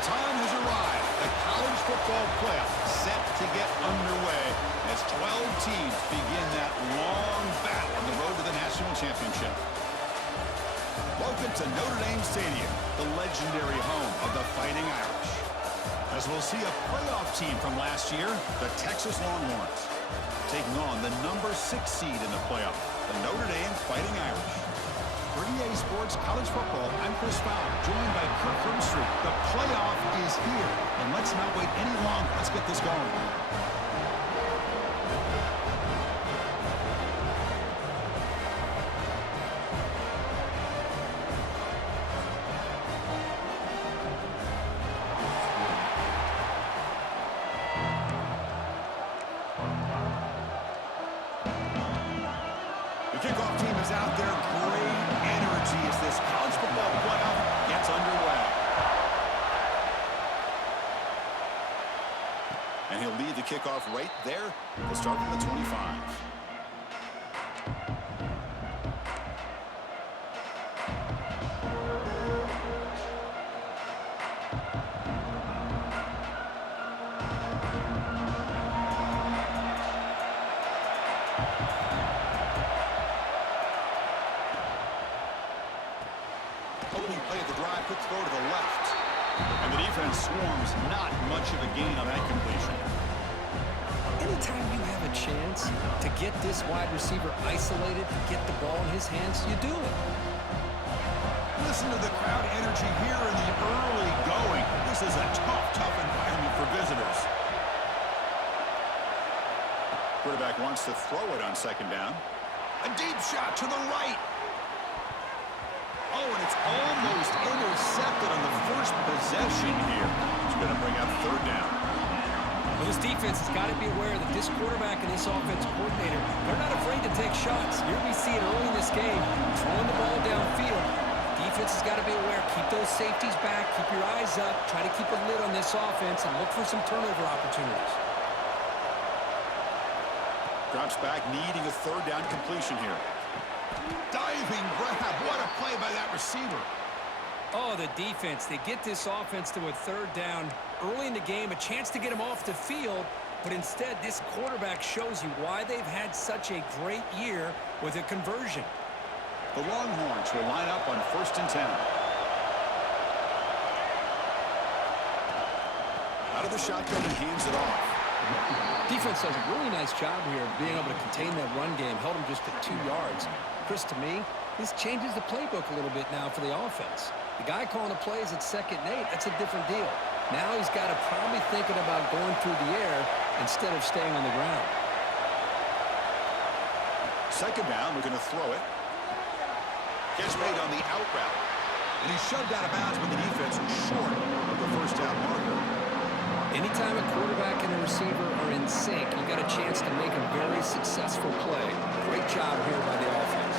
The time has arrived. The college football playoff set to get underway as 12 teams begin that long battle on the road to the national championship. Welcome to Notre Dame Stadium, the legendary home of the Fighting Irish. As we'll see a playoff team from last year, the Texas Longhorns, taking on the number 6 seed in the playoff, the Notre Dame Fighting Irish. For EA Sports College Football, I'm Chris Fowler, joined by Kirk Herbstreit. The playoff is here, and let's not wait any longer. Let's get this going. The kickoff team is out there. Great energy as this college football playoff gets underway. And he'll lead the kickoff right there to start from the 25. Opening play of the drive, quick throw to the left. And the defense swarms, not much of a gain on that completion. Anytime you have a chance to get this wide receiver isolated, to get the ball in his hands, you do it. Listen to the crowd energy here in the early going. This is a tough environment for visitors. Quarterback wants to throw it on second down. A deep shot to the right. Oh, and it's almost intercepted on the first possession here. It's going to bring up third down. Well, this defense has got to be aware that this quarterback and this offensive coordinator, they're not afraid to take shots. Here we see it early in this game, throwing the ball downfield. Defense has got to be aware. Keep those safeties back. Keep your eyes up. Try to keep a lid on this offense and look for some turnover opportunities. Drops back, needing a third down completion here. Diving grab. What a play by that receiver. Oh, the defense. They get this offense to a third down early in the game, a chance to get them off the field, but instead this quarterback shows you why they've had such a great year with a conversion. The Longhorns will line up on 1st and 10. Out of the shotgun and hands it off. Defense does a really nice job here of being able to contain that run game, held them just at 2 yards. Chris, to me, this changes the playbook a little bit now for the offense. The guy calling the plays at 2nd and 8, that's a different deal. Now he's got to probably thinking about going through the air instead of staying on the ground. Second down, we're going to throw it. Gets made on the out route. And he's shoved out of bounds with the defense short of the first down marker. Anytime a quarterback and a receiver are in sync, you got a chance to make a very successful play. Great job here by the offense.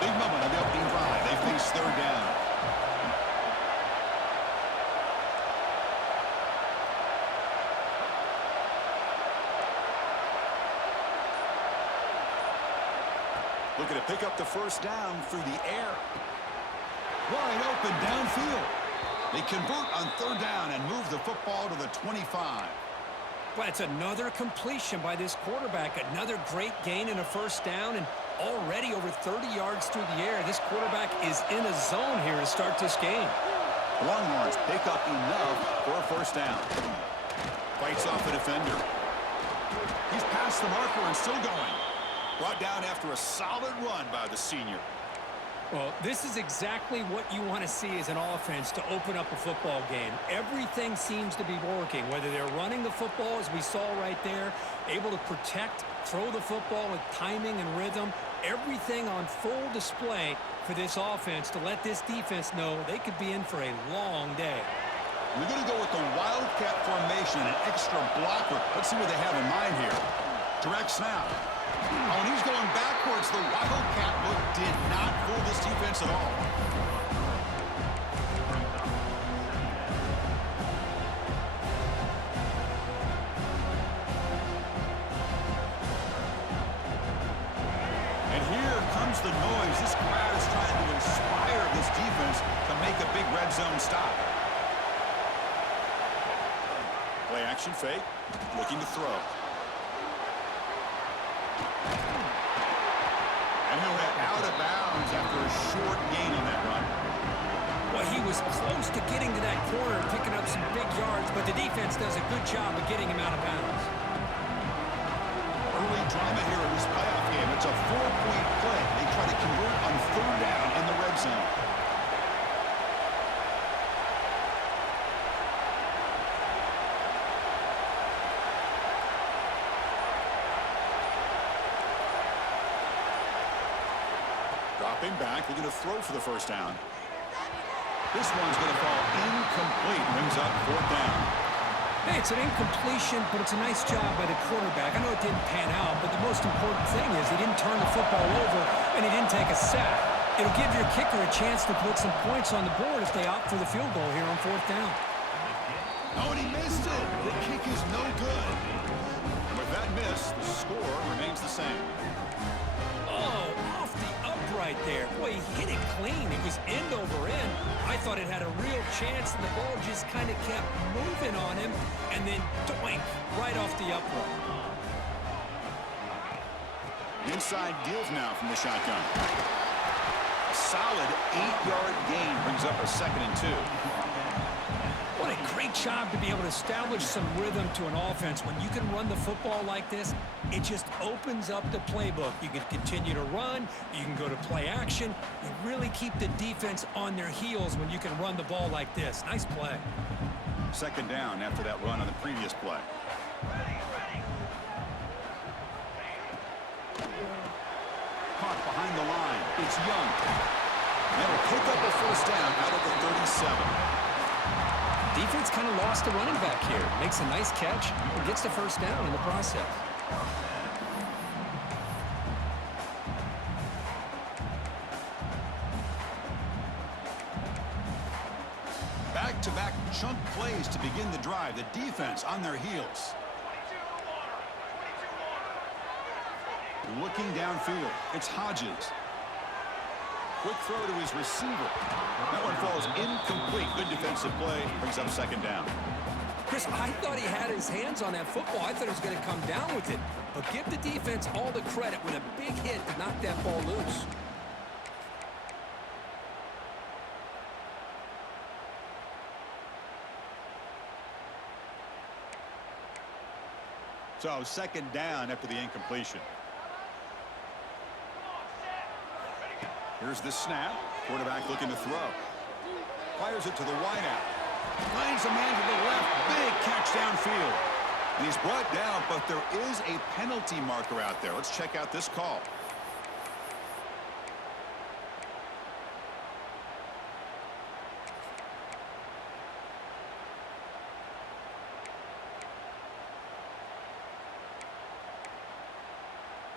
Big moment on the opening drive. They face third down. Looking to pick up the first down through the air. Wide open downfield. They convert on third down and move the football to the 25. Well, it's another completion by this quarterback. Another great gain in a first down, and already over 30 yards through the air. This quarterback is in a zone here to start this game. Longhorns pick up enough for a first down. Fights off a defender. He's past the marker and still going. Brought down after a solid run by the senior. Well, this is exactly what you want to see as an offense to open up a football game. Everything seems to be working, whether they're running the football, as we saw right there, able to protect, throw the football with timing and rhythm, everything on full display for this offense to let this defense know they could be in for a long day. We're going to go with the Wildcat formation, an extra blocker. Let's see what they have in mind here. Direct snap. Oh, and he's going backwards. The Wildcat look did not fool this defense at all. And here comes the noise. This crowd is trying to inspire this defense to make a big red zone stop. Play-action fake. Looking to throw. And he'll head out of bounds after a short gain on that run. Well, he was close to getting to that corner and picking up some big yards, but the defense does a good job of getting him out of bounds. Early drama here in this playoff game. It's a 4-point play. They try to convert on 3rd down in the red zone. Dropping back, looking to throw for the 1st down. This one's going to fall incomplete. Brings up 4th down. Hey, it's an incompletion, but it's a nice job by the quarterback. I know it didn't pan out, but the most important thing is he didn't turn the football over and he didn't take a sack. It'll give your kicker a chance to put some points on the board if they opt for the field goal here on 4th down. Oh, and he missed it. The kick is no good. With that miss, the score remains the same. Oh, off the upright there. Boy, he hit it clean. It was end over end. I thought it had a real chance, and the ball just kind of kept moving on him, and then doink, right off the upright. Inside deals now from the shotgun. A solid 8-yard gain brings up a 2nd and 2. What a great job to be able to establish some rhythm to an offense. When you can run the football like this, it just opens up the playbook. You can continue to run. You can go to play action. You really keep the defense on their heels when you can run the ball like this. Nice play. 2nd down after that run on the previous play. Caught behind the line. It's Young. That'll pick up a 1st down out of the 37. Defense kind of lost a running back here. Makes a nice catch and gets the 1st down in the process. Back-to-back chunk plays to begin the drive. The defense on their heels. Looking downfield. It's Hodges. Quick throw to his receiver. That one falls incomplete. Good defensive play. Brings up 2nd down. Chris, I thought he had his hands on that football. I thought he was going to come down with it. But give the defense all the credit with a big hit to knock that ball loose. So 2nd down after the incompletion. Here's the snap. Quarterback looking to throw. Fires it to the wideout. Finds a man to the left. Big catch downfield. And he's brought down, but there is a penalty marker out there. Let's check out this call.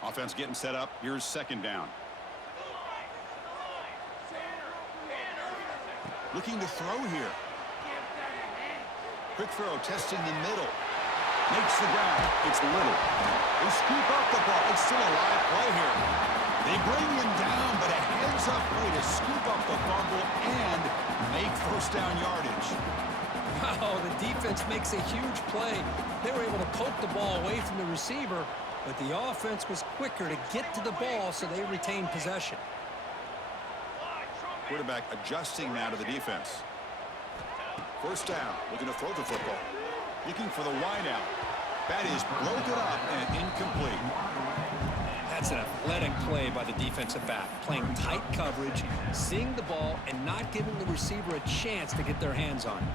Offense getting set up. Here's 2nd down. Looking to throw here. Quick throw, testing the middle. Makes the ground. It's Little. They scoop up the ball. It's still a live play here. They bring him down, but a heads-up play to scoop up the fumble and make 1st down yardage. Wow, the defense makes a huge play. They were able to poke the ball away from the receiver, but the offense was quicker to get to the ball, so they retained possession. Quarterback adjusting now to the defense. 1st down, looking to throw the football. Looking for the wideout. That is broken up and incomplete. That's an athletic play by the defensive back, playing tight coverage, seeing the ball, and not giving the receiver a chance to get their hands on it.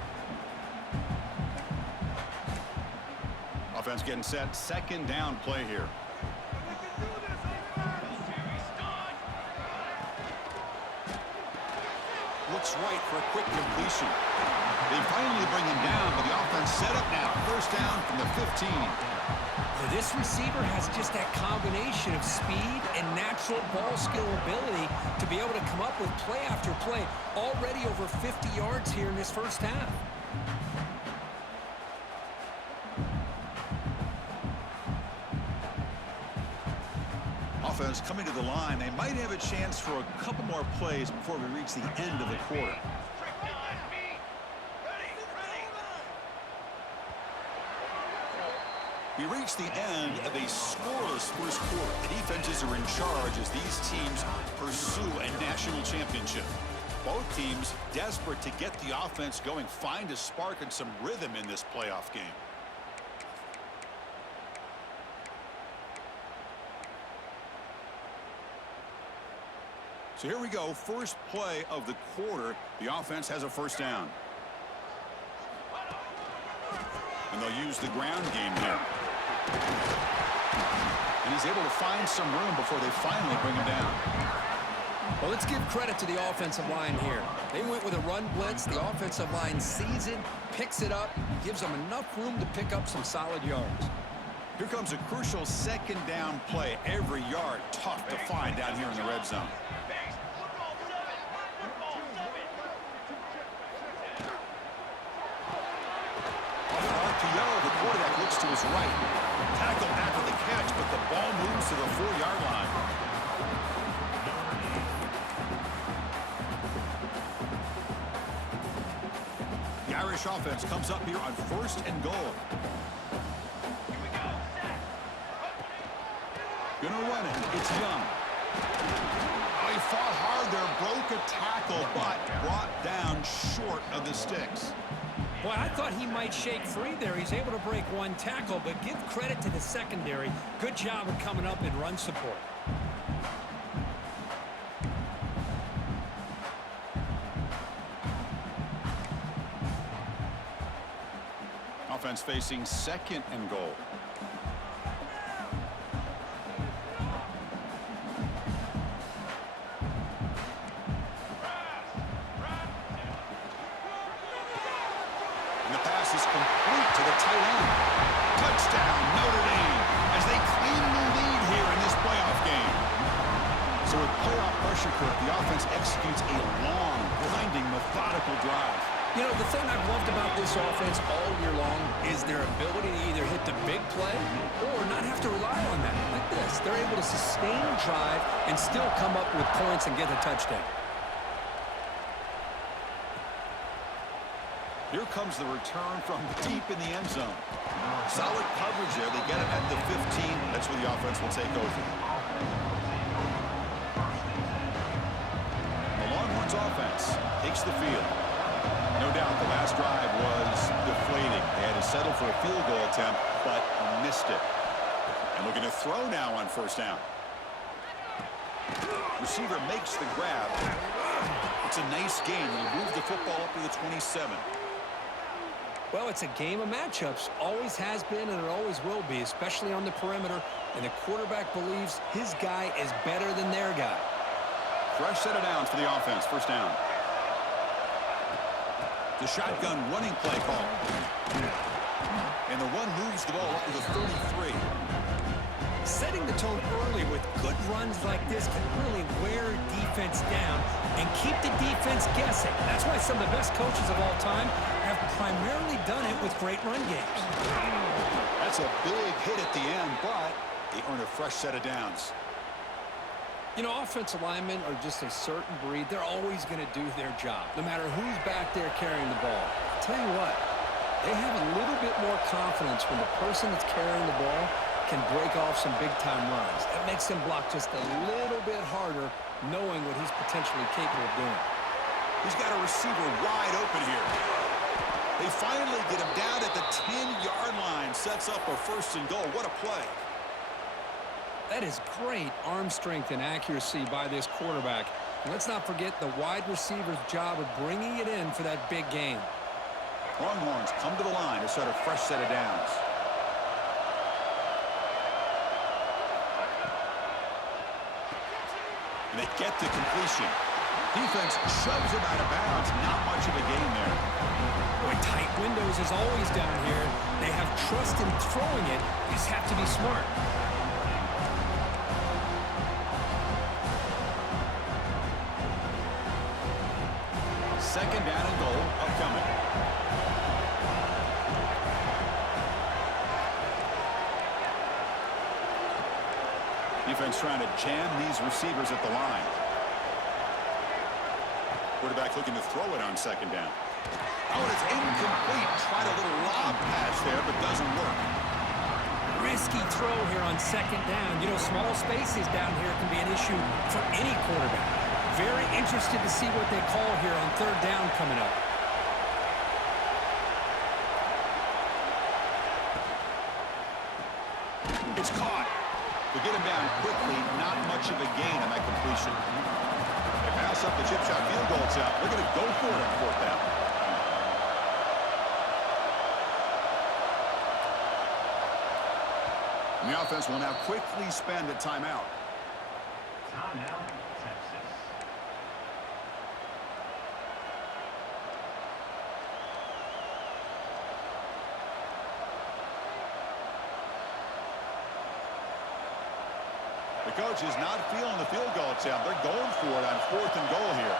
Offense getting set. 2nd down play here. Looks right for a quick completion. They finally bring him down, but the offense set up now. 1st down from the 15. This receiver has just that combination of speed and natural ball skill ability to be able to come up with play after play. Already over 50 yards here in this 1st half. Offense coming to the line. They might have a chance for a couple more plays before we reach the end of the quarter. We reach the end of a scoreless first quarter. The defenses are in charge as these teams pursue a national championship. Both teams desperate to get the offense going, find a spark and some rhythm in this playoff game. So here we go, first play of the quarter. The offense has a first down. And they'll use the ground game here. And he's able to find some room before they finally bring him down. Well, let's give credit to the offensive line here. They went with a run blitz. The offensive line sees it, picks it up, gives them enough room to pick up some solid yards. Here comes a crucial second down play. Every yard tough to find down here in the red zone. The quarterback looks to his right. Tackle after the catch, but the ball moves to the 4-yard line. The Irish offense comes up here on 1st and goal. Gonna run it. It's Young. Oh, he fought hard there, broke a tackle, but brought down short of the sticks. Boy, I thought he might shake free there. He's able to break one tackle, but give credit to the secondary. Good job of coming up in run support. Offense facing 2nd and goal. Is complete to the tight end. Touchdown, Notre Dame, as they claim the lead here in this playoff game. So with playoff pressure curve, the offense executes a long, blinding, methodical drive. You know, the thing I've loved about this offense all year long is their ability to either hit the big play or not have to rely on that. Like this, they're able to sustain a drive and still come up with points and get a touchdown. Here comes the return from deep in the end zone. Solid coverage there. They get it at the 15. That's where the offense will take over. The Longhorns offense takes the field. No doubt the last drive was deflating. They had to settle for a field goal attempt, but missed it. And looking to throw now on 1st down. Receiver makes the grab. It's a nice gain. He moved the football up to the 27. Well, it's a game of matchups. Always has been and it always will be, especially on the perimeter. And the quarterback believes his guy is better than their guy. Fresh set of downs for the offense. 1st down. The shotgun running play call. And the run moves the ball up to the 33. Setting the tone early with good runs like this can really wear defense down and keep the defense guessing. That's why some of the best coaches of all time have primarily done it with great run games. That's a big hit at the end, but they earn a fresh set of downs. You know, offensive linemen are just a certain breed. They're always going to do their job, no matter who's back there carrying the ball. I'll tell you what, they have a little bit more confidence when the person that's carrying the ball can break off some big-time runs. That makes them block just a little bit harder, knowing what he's potentially capable of doing. He's got a receiver wide open here. They finally get him down at the 10-yard line. Sets up a 1st and goal. What a play. That is great arm strength and accuracy by this quarterback. And let's not forget the wide receiver's job of bringing it in for that big game. Longhorns come to the line to start a fresh set of downs. And they get the completion. Defense shoves him out of bounds. Not much of a gain there. Boy, tight windows as always down here. They have trust in throwing it. You just have to be smart. Second down and goal upcoming. Defense trying to jam these receivers at the line. Quarterback looking to throw it on 2nd down. Oh, and it's incomplete. Tried a little lob pass there, but doesn't work. Risky throw here on second down. You know, small spaces down here can be an issue for any quarterback. Very interested to see what they call here on third down coming up. It's caught. To get him down quickly, not much of a gain on that completion. They pass up the chip shot field goal attempt. They're going to go for it on fourth down. And the offense will now quickly spend a timeout. Timeout, Texas. The coach is not feeling the field goal attempt. They're going for it on fourth and goal here.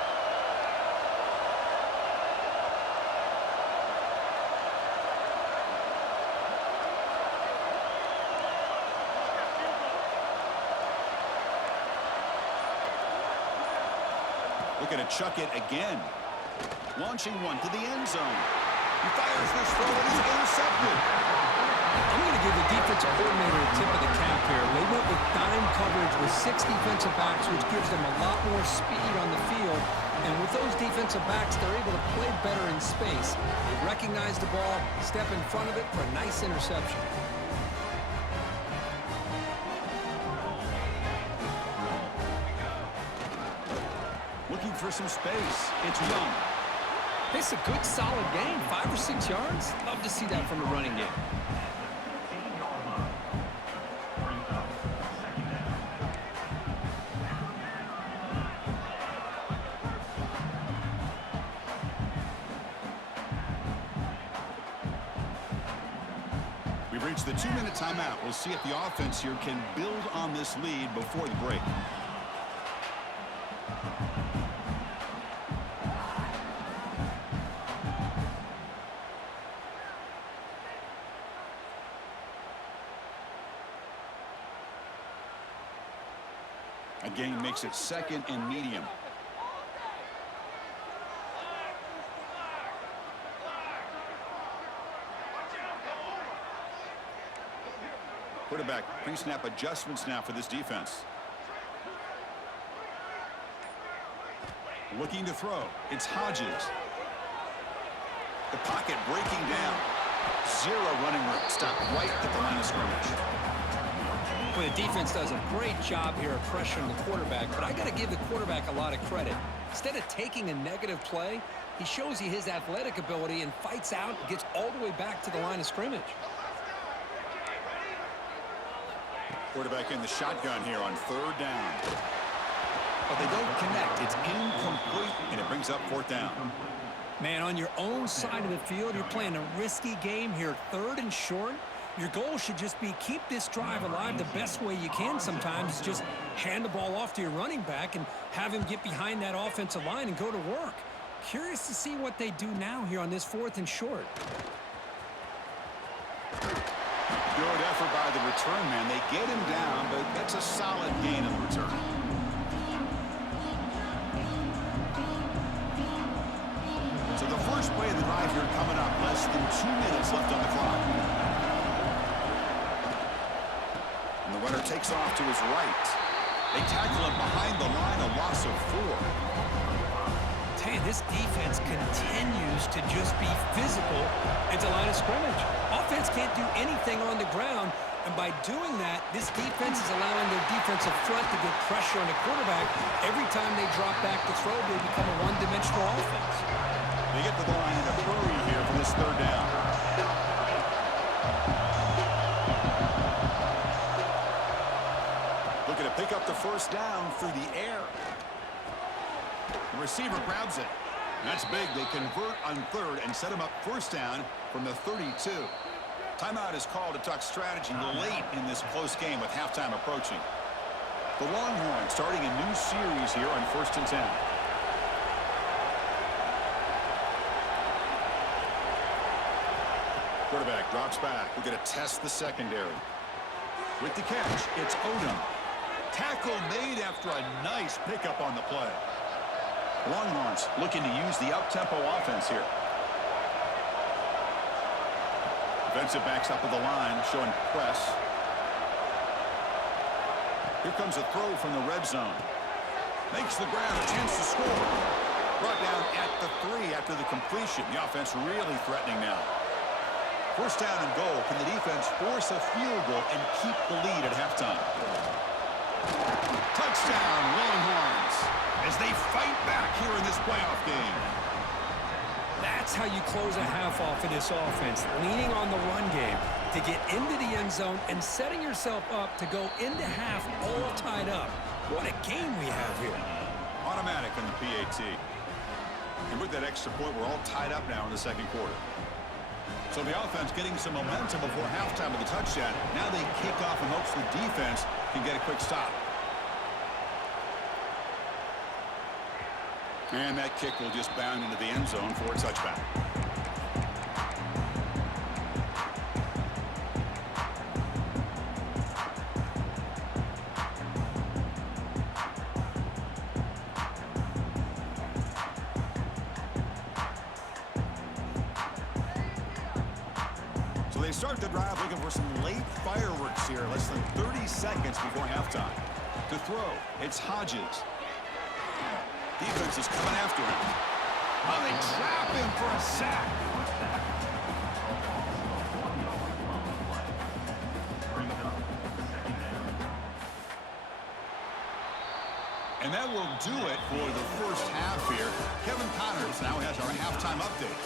Looking to chuck it again. Launching one to the end zone. He fires this throw and is intercepted. I'm going to give the defensive coordinator a tip of the cap here. They went with dime coverage with 6 defensive backs, which gives them a lot more speed on the field. And with those defensive backs, they're able to play better in space. They recognize the ball, step in front of it for a nice interception. Looking for some space. It's Young. It's a good, solid game. 5 or 6 yards. Love to see that from a running game. We've reached the 2-minute timeout. We'll see if the offense here can build on this lead before the break. A gain makes it second and medium. Quarterback pre-snap adjustments now for this defense. Looking to throw. It's Hodges. The pocket breaking down. 0 running room. Stopped right at the line of scrimmage. Well, the defense does a great job here of pressuring the quarterback, but I got to give the quarterback a lot of credit. Instead of taking a negative play, he shows you his athletic ability and fights out and gets all the way back to the line of scrimmage. Quarterback in the shotgun here on third down. But they don't connect. It's incomplete, and it brings up fourth down. Man, on your own side of the field, you're playing a risky game here, third and short. Your goal should just be keep this drive alive the best way you can sometimes. Just hand the ball off to your running back and have him get behind that offensive line and go to work. Curious to see what they do now here on this fourth and short. Good effort by the return man. They get him down, but that's a solid gain in the return. So the first play of the drive here coming up. Less than 2 minutes left on the clock. And the runner takes off to his right. They tackle him behind the line, a loss of 4. Tell you, this defense continues to just be physical at the line of scrimmage. Offense can't do anything on the ground, and by doing that, this defense is allowing their defensive front to get pressure on the quarterback. Every time they drop back to throw, they become a one-dimensional offense. They get to the line in a hurry here for this third down. Looking to pick up the first down through the air. The receiver grabs it. That's big. They convert on third and set him up first down from the 32. Timeout is called to talk strategy late in this close game with halftime approaching. The Longhorns starting a new series here on 1st and 10. Quarterback drops back. We're going to test the secondary. With the catch, it's Odom. Tackle made after a nice pickup on the play. Longhorns looking to use the up-tempo offense here. Defensive backs up at the line, showing press. Here comes a throw from the red zone. Makes the ground, a chance to score. Brought down at the 3 after the completion. The offense really threatening now. First down and goal. Can the defense force a field goal and keep the lead at halftime? Touchdown, Longhorns, as they fight back here in this playoff game. That's how you close a half off in this offense, leaning on the run game to get into the end zone and setting yourself up to go into half all tied up. What a game we have here. Automatic on the PAT. And with that extra point, we're all tied up now in the second quarter. So the offense getting some momentum before halftime with the touchdown. Now they kick off in hopes the defense can get a quick stop. And that kick will just bound into the end zone for a touchback. So they start the drive looking for some late fireworks here. Less than 30 seconds before halftime. To throw, it's Hodges. Defense is coming after him. Oh, they trap him for a sack. And that will do it for the first half here. Kevin Connors now has our halftime update.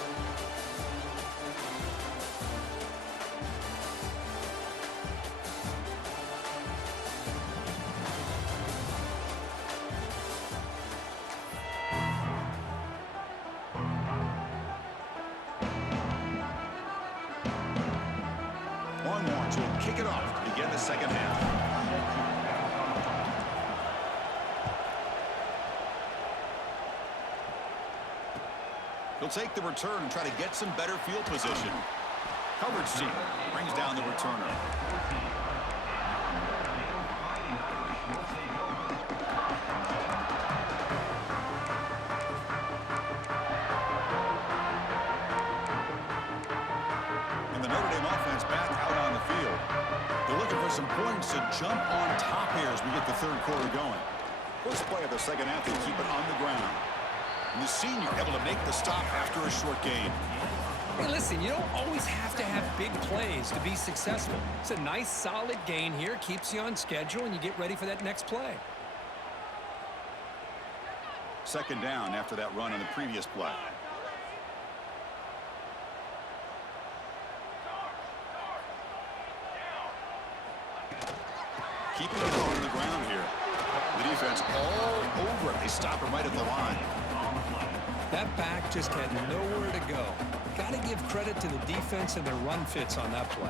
Longhorns will kick it off to begin the second half. He'll take the return and try to get some better field position. Coverage team brings down the returner. And the Notre Dame offense back out on the field. They're looking for some points to jump on top here as we get the third quarter going. First play of the second half, they keep it on the ground. And the senior able to make the stop after a short gain. Hey, listen, you don't always have to have big plays to be successful. It's a nice, solid gain here. Keeps you on schedule, and you get ready for that next play. Second down after that run on the previous play. Keeping it on the ground here. The defense all over it. They stop him right at the line. That back just had nowhere to go. Got to give credit to the defense and their run fits on that play.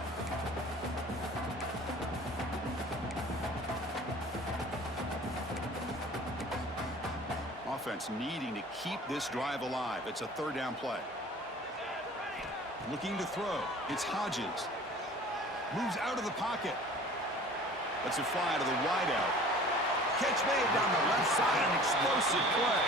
Offense needing to keep this drive alive. It's a third down play. Looking to throw. It's Hodges. Moves out of the pocket. Lets it fly to the wideout. Catch made down the left side. An explosive play.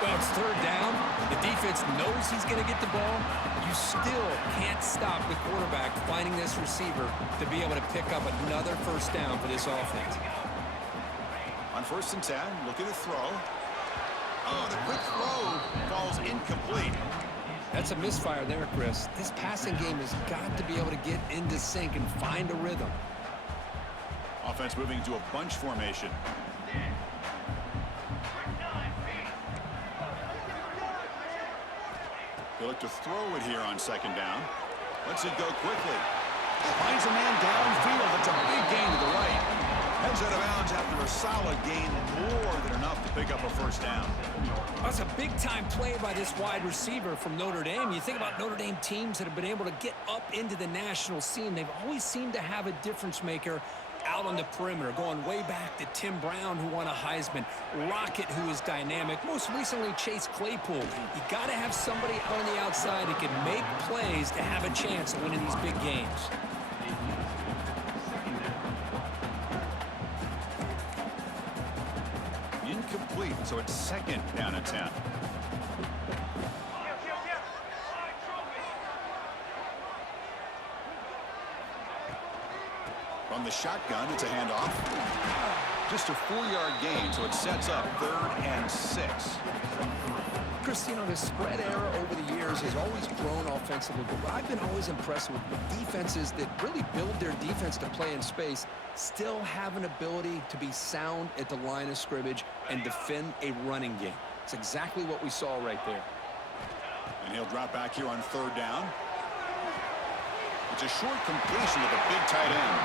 Well, it's third down. The defense knows he's going to get the ball. You still can't stop the quarterback finding this receiver to be able to pick up another first down for this offense. On 1st and 10, looking to throw. Oh, the quick throw falls incomplete. That's a misfire there, Chris. This passing game has got to be able to get into sync and find a rhythm. Offense moving to a bunch formation. They look to throw it here on second down. Lets it go quickly. Finds a man downfield. It's a big gain to the right. Heads out of bounds after a solid gain, more than enough to pick up a first down. That's a big-time play by this wide receiver from Notre Dame. You think about Notre Dame teams that have been able to get up into the national scene. They've always seemed to have a difference maker out on the perimeter, going way back to Tim Brown, who won a Heisman, Rocket, who is dynamic, most recently Chase Claypool. You got to have somebody on the outside that can make plays to have a chance of winning these big games. Incomplete, so it's second down and 10. From the shotgun. It's a handoff. Just a 4-yard gain, so it sets up 3rd and 6. Chris, you know, the spread era over the years has always grown offensively, but what I've been always impressed with defenses that really build their defense to play in space still have an ability to be sound at the line of scrimmage and defend a running game. It's exactly what we saw right there. And he'll drop back here on 3rd down. It's a short completion with a big tight end.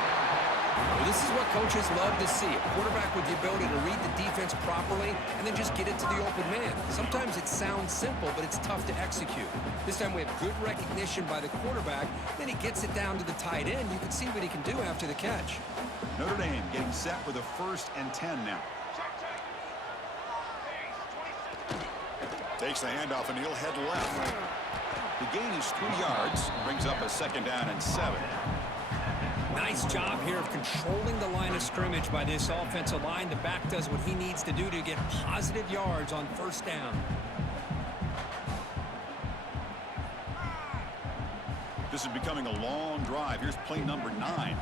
Well, this is what coaches love to see. A quarterback with the ability to read the defense properly and then just get it to the open man. Sometimes it sounds simple, but it's tough to execute. This time we have good recognition by the quarterback. Then he gets it down to the tight end. You can see what he can do after the catch. Notre Dame getting set with a 1st and 10 now. Takes the handoff and he'll head left. The gain is 3 yards. Brings up a 2nd down and 7. Nice job here of controlling the line of scrimmage by this offensive line. The back does what he needs to do to get positive yards on 1st down. This is becoming a long drive. Here's play number 9.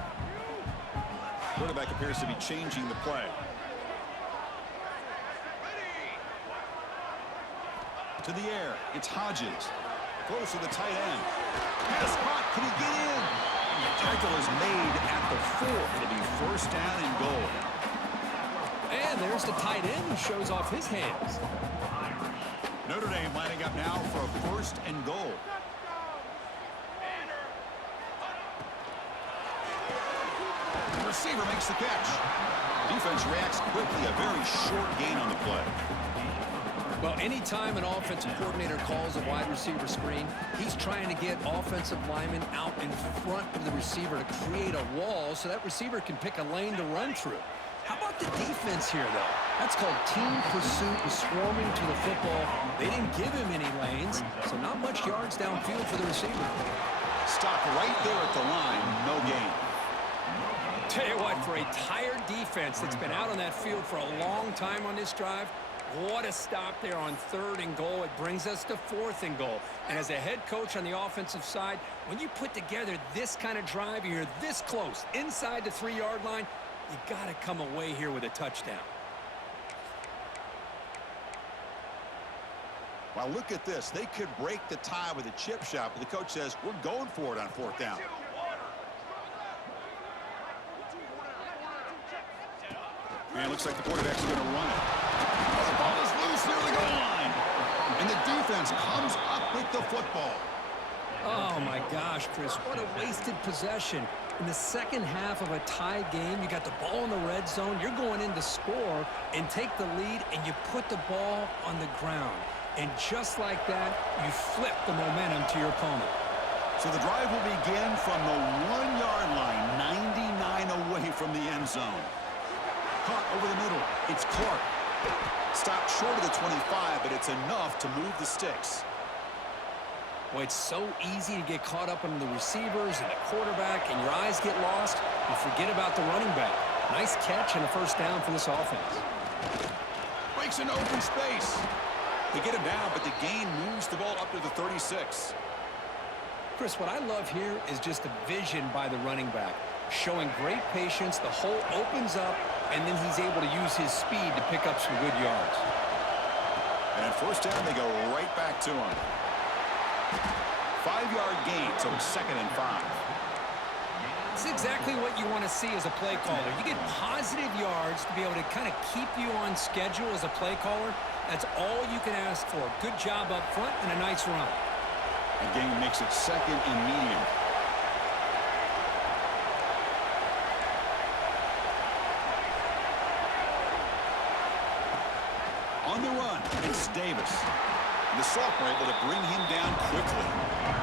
Quarterback appears to be changing the play. To the air. It's Hodges. Close to the tight end. Pass caught. Can he get in? The tackle is made at the 4. It'll be 1st down and goal. And there's the tight end who shows off his hands. Notre Dame lining up now for a 1st and goal. The receiver makes the catch. Defense reacts quickly. A very short gain on the play. Well, anytime an offensive coordinator calls a wide receiver screen, he's trying to get offensive linemen out in front of the receiver to create a wall so that receiver can pick a lane to run through. How about the defense here, though? That's called team pursuit and swarming to the football. They didn't give him any lanes, so not much yards downfield for the receiver. Stop right there at the line. No gain. Tell you what, for a tired defense that's been out on that field for a long time on this drive, what a stop there on 3rd and goal. It brings us to 4th and goal. And as a head coach on the offensive side, when you put together this kind of drive, you're this close, inside the 3-yard line, you got to come away here with a touchdown. Well, look at this. They could break the tie with a chip shot, but the coach says, we're going for it on 4th down. And it looks like the quarterback's going to run it. Oh, the ball is loose near the goal line. And the defense comes up with the football. Oh, my gosh, Chris, what a wasted possession. In the second half of a tie game, you got the ball in the red zone. You're going in to score and take the lead, and you put the ball on the ground. And just like that, you flip the momentum to your opponent. So the drive will begin from the 1-yard line, 99 away from the end zone. Caught over the middle. It's Clark. Stopped short of the 25, but it's enough to move the sticks. Boy, it's so easy to get caught up in the receivers and the quarterback, and your eyes get lost. You forget about the running back. Nice catch and a 1st down for this offense. Breaks into open space. They get him down, but the gain moves the ball up to the 36. Chris, what I love here is just the vision by the running back. Showing great patience, the hole opens up, and then he's able to use his speed to pick up some good yards. And at 1st down, they go right back to him. 5-yard gain, so it's 2nd and 5. It's exactly what you want to see as a play caller. You get positive yards to be able to kind of keep you on schedule as a play caller. That's all you can ask for. Good job up front and a nice run. The gain makes it 2nd and medium. On the run, it's Davis. And the sophomore able to bring him down quickly.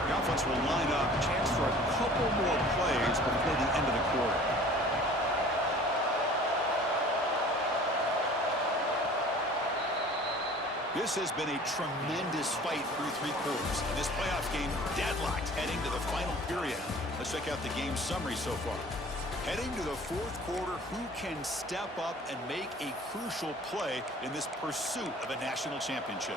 The offense will line up. Chance for a couple more plays before the end of the quarter. This has been a tremendous fight through 3 quarters. And this playoff game deadlocked heading to the final period. Let's check out the game summary so far. Heading to the 4th quarter, who can step up and make a crucial play in this pursuit of a national championship?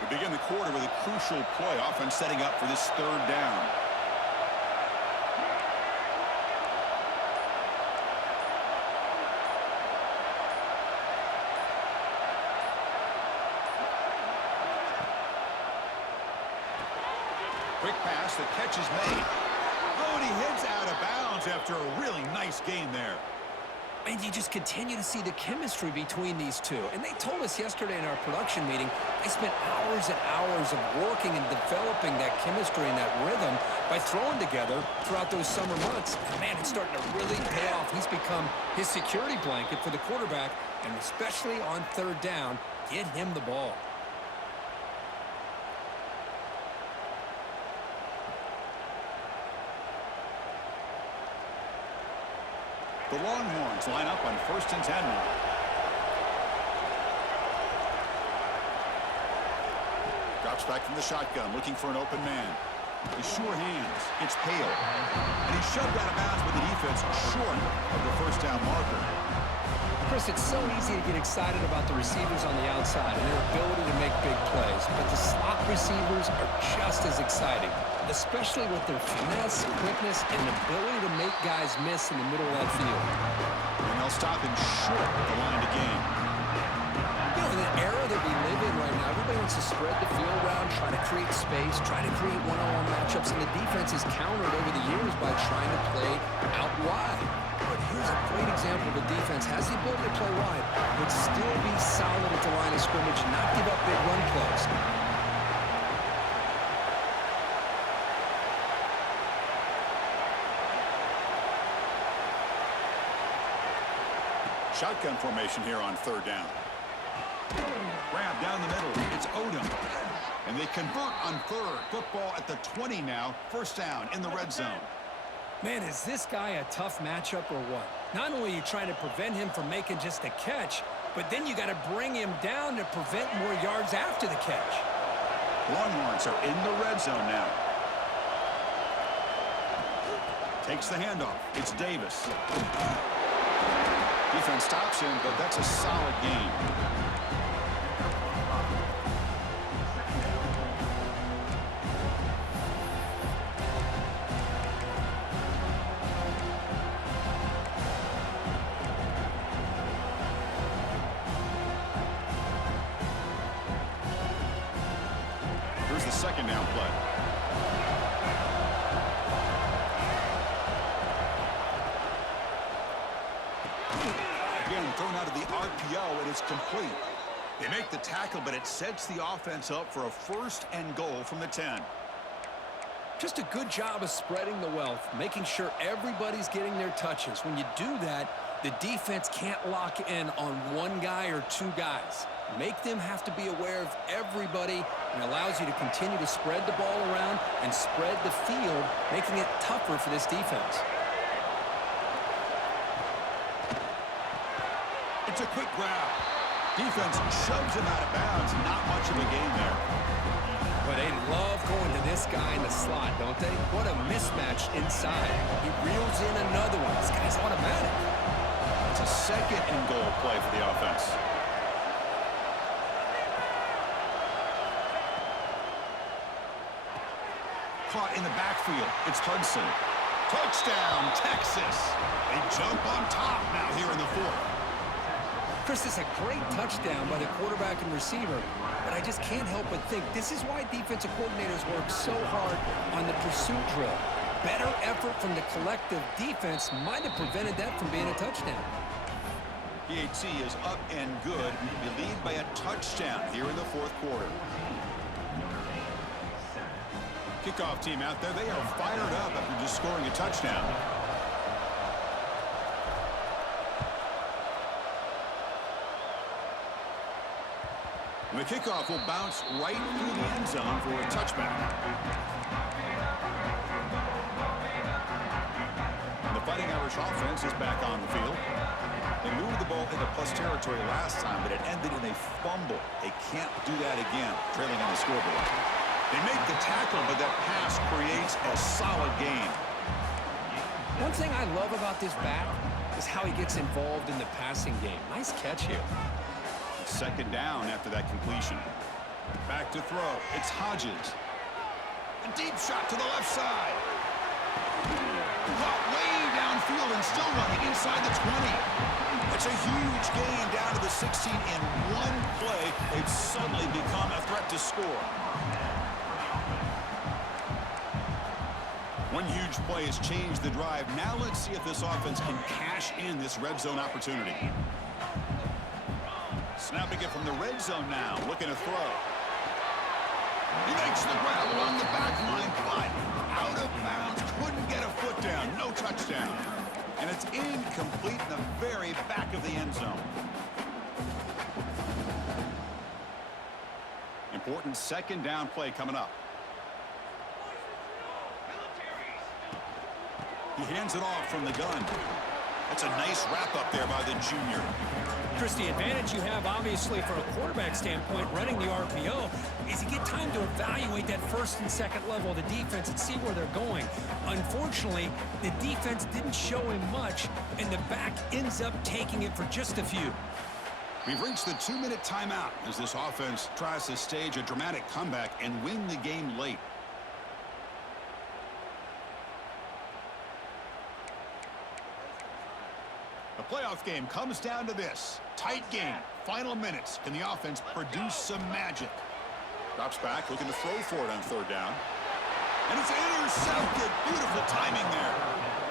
The begin the quarter with a crucial play. Offense setting up for this third down. Quick pass, the catch is made. Oh, and he heads out of bounds after a really nice game there. And you just continue to see the chemistry between these two. And they told us yesterday in our production meeting, they spent hours and hours of working and developing that chemistry and that rhythm by throwing together throughout those summer months. And man, it's starting to really pay off. He's become his security blanket for the quarterback, and especially on third down, get him the ball. The Longhorns line up on 1st and 10 now. Drops back from the shotgun, looking for an open man. His sure hands. It's Hale. And he's shoved out of bounds with the defense short of the first down marker. Chris, it's so easy to get excited about the receivers on the outside and their ability to make big plays, but the slot receivers are just as exciting, especially with their finesse, quickness, and ability to make guys miss in the middle of that field. And they'll stop him short at the line to gain. You know, in the era that we live in right now, everybody wants to spread the field around, try to create space, try to create one-on-one matchups, and the defense is countered over the years by trying to play out wide. But here's a great example of a defense has the ability to play wide, but still be solid at the line of scrimmage and not give up big run plays. Shotgun formation here on third down. Grab down the middle. It's Odom. And they convert on third. Football at the 20 now. First down in the red zone. Man, is this guy a tough matchup or what? Not only are you trying to prevent him from making just a catch, but then you got to bring him down to prevent more yards after the catch. Longhorns are in the red zone now. Takes the handoff. It's Davis. Defense stops him, but that's a solid game. Here's the second down play. Again, thrown out of the RPO, and it's complete. They make the tackle, but it sets the offense up for a 1st and goal from the 10. Just a good job of spreading the wealth, making sure everybody's getting their touches. When you do that, the defense can't lock in on one guy or two guys. Make them have to be aware of everybody, and allows you to continue to spread the ball around and spread the field, making it tougher for this defense. It's a quick grab. Defense shoves him out of bounds. Not much of a gain there. But they love going to this guy in the slot, don't they? What a mismatch inside. He reels in another one. This guy's automatic. It's a 2nd and goal play for the offense. Caught in the backfield. It's Hudson. Touchdown, Texas. They jump on top now here in the 4th. Chris, this is a great touchdown by the quarterback and receiver, but I just can't help but think this is why defensive coordinators work so hard on the pursuit drill. Better effort from the collective defense might have prevented that from being a touchdown. PAT is up and good. You lead by a touchdown here in the 4th quarter. Kickoff team out there, they are fired up after just scoring a touchdown. And the kickoff will bounce right through the end zone for a touchback. And the Fighting Irish offense is back on the field. They moved the ball into plus territory last time, but it ended in a fumble. They can't do that again, trailing on the scoreboard. They make the tackle, but that pass creates a solid gain. One thing I love about this back is how he gets involved in the passing game. Nice catch here. 2nd down after that completion. Back to throw. It's Hodges. A deep shot to the left side. Caught way downfield and still running inside the 20. It's a huge gain down to the 16 in one play. They've suddenly become a threat to score. One huge play has changed the drive. Now let's see if this offense can cash in this red zone opportunity. Snapping it from the red zone now, looking to throw. He makes the grab along the back line, but out of bounds. Couldn't get a foot down. No touchdown. And it's incomplete in the very back of the end zone. Important second down play coming up. He hands it off from the gun. That's a nice wrap-up there by the junior. Chris, the advantage you have, obviously, from a quarterback standpoint, running the RPO, is you get time to evaluate that first and second level of the defense and see where they're going. Unfortunately, the defense didn't show him much, and the back ends up taking it for just a few. We've reached the 2-minute timeout as this offense tries to stage a dramatic comeback and win the game late. The playoff game comes down to this. Tight game. Final minutes. Can the offense produce some magic? Drops back, looking to throw for it on third down. And it's intercepted. Beautiful timing there.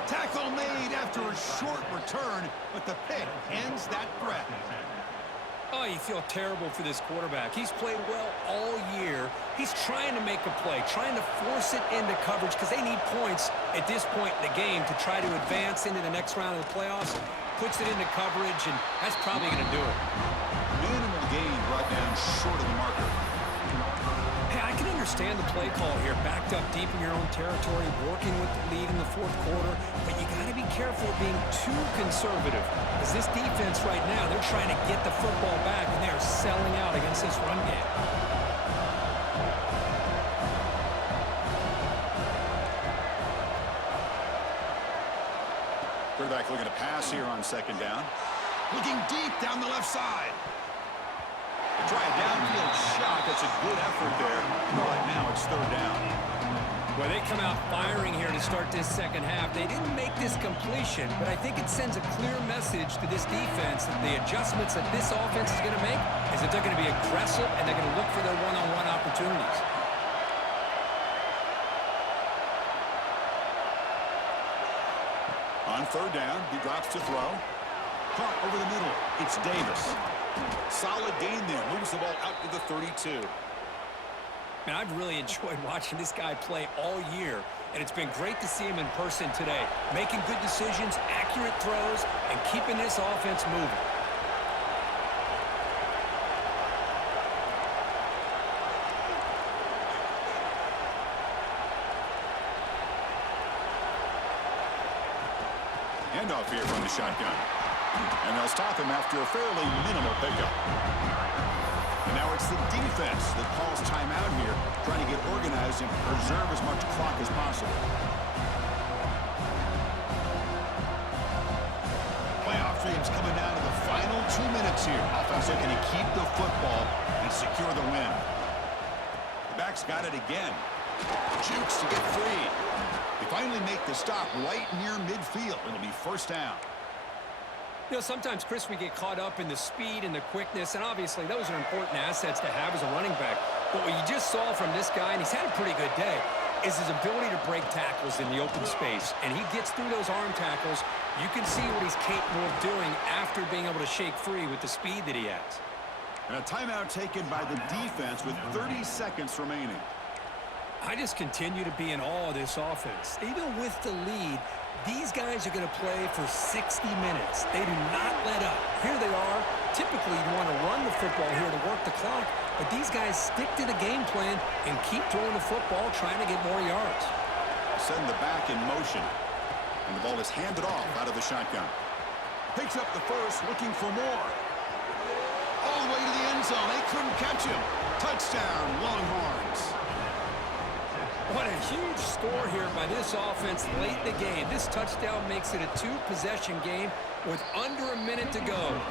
Tackle made after a short return, but the pick ends that threat. Oh, you feel terrible for this quarterback. He's played well all year. He's trying to make a play, trying to force it into coverage because they need points at this point in the game to try to advance into the next round of the playoffs. Puts it into coverage, and that's probably going to do it. Minimal gain brought down short of the marker. Hey, I can understand the play call here, backed up deep in your own territory, working with the lead in the fourth quarter, but you got to be careful of being too conservative, because this defense right now, they're trying to get the football back, and they are selling out against this run game. Quarterback looking to pass here on second down. Looking deep down the left side. They try a downfield shot. That's a good effort there. But now it's third down. Well, they come out firing here to start this second half. They didn't make this completion, but I think it sends a clear message to this defense that the adjustments that this offense is going to make is that they're going to be aggressive and they're going to look for their one-on-one opportunities. On third down, he drops to throw. Caught over the middle. It's Davis. Solid gain there. Moves the ball out to the 32. Man, I've really enjoyed watching this guy play all year, and it's been great to see him in person today, making good decisions, accurate throws, and keeping this offense moving. Handoff here from the shotgun. And they'll stop him after a fairly minimal pickup. And now it's the defense that calls timeout here, trying to get organized and preserve as much clock as possible. Playoff dreams coming down to the final 2 minutes here. Offense looking to keep the football and secure the win. The back's got it again. Jukes to get free. They finally make the stop right near midfield. It'll be first down. You know, sometimes, Chris, we get caught up in the speed and the quickness, and obviously those are important assets to have as a running back. But what you just saw from this guy, and he's had a pretty good day, is his ability to break tackles in the open space. And he gets through those arm tackles. You can see what he's capable of doing after being able to shake free with the speed that he has. And a timeout taken by the defense with 30 seconds remaining. I just continue to be in awe of this offense. Even with the lead, these guys are going to play for 60 minutes. They do not let up. Here they are. Typically, you want to run the football here to work the clock, but these guys stick to the game plan and keep throwing the football, trying to get more yards. Send the back in motion. And the ball is handed off out of the shotgun. Picks up the first, looking for more. All the way to the end zone. They couldn't catch him. Touchdown, Longhorns. What a huge score here by this offense late in the game. This touchdown makes it a two-possession game with under a minute to go.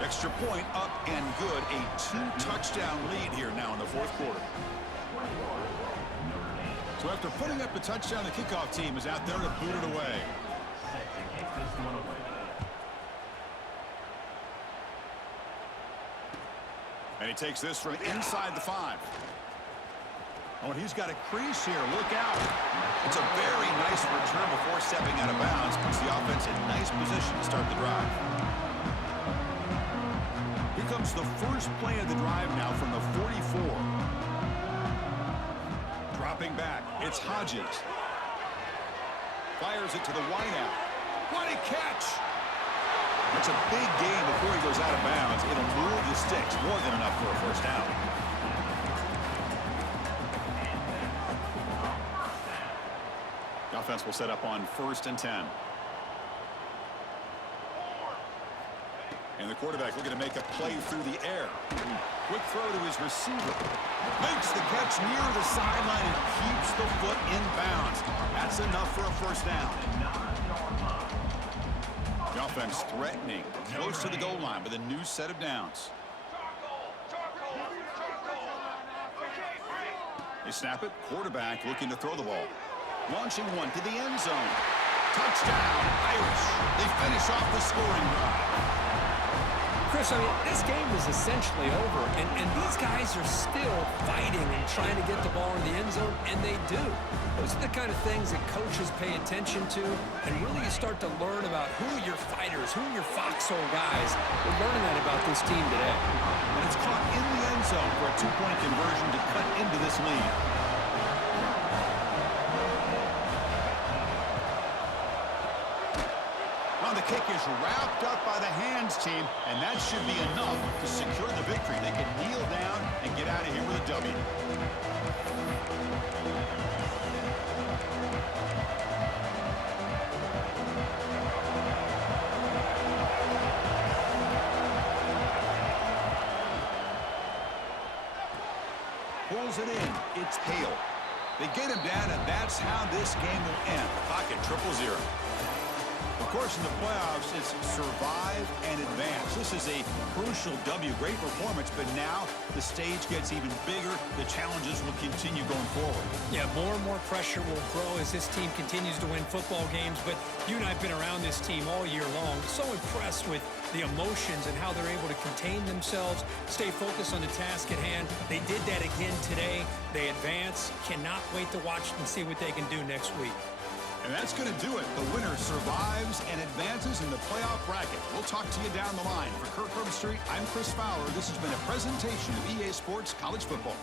Extra point up and good. A 2-touchdown lead here now in the fourth quarter. So after putting up a touchdown, the kickoff team is out there to boot it away. Set to kick this one away. And he takes this from inside the 5. Oh, and he's got a crease here. Look out. It's a very nice return before stepping out of bounds. Puts the offense in nice position to start the drive. Here comes the first play of the drive now from the 44. Dropping back. It's Hodges. Fires it to the wideout. What a catch! It's a big gain before he goes out of bounds. It'll move the sticks more than enough for a first down. The offense will set up on 1st and 10. And the quarterback looking to make a play through the air. Quick throw to his receiver. Makes the catch near the sideline and keeps the foot in bounds. That's enough for a first down. The offense threatening, close to the goal line with a new set of downs. They snap it. Quarterback looking to throw the ball. Launching one to the end zone. Touchdown, Irish. They finish off the scoring drive. Chris, I mean, this game is essentially over, and these guys are still fighting and trying to get the ball in the end zone, and they do. Those are the kind of things that coaches pay attention to, and really you start to learn about who are your fighters, who are your foxhole guys. We're learning that about this team today. And it's caught in the end zone for a 2-point conversion to cut into this lead. The kick is wrapped up by the hands team, and that should be enough to secure the victory. They can kneel down and get out of here with a W. Pulls it in. It's Hale. They get him down, and that's how this game will end. Clock at 0-0. Of course, in the playoffs, it's survive and advance. This is a crucial W. Great performance, but now the stage gets even bigger. The challenges will continue going forward. Yeah, more and more pressure will grow as this team continues to win football games, but you and I have been around this team all year long. So impressed with the emotions and how they're able to contain themselves, stay focused on the task at hand. They did that again today. They advance. Cannot wait to watch and see what they can do next week. And that's going to do it. The winner survives and advances in the playoff bracket. We'll talk to you down the line. For Kirk Herbstreit, I'm Chris Fowler. This has been a presentation of EA Sports College Football.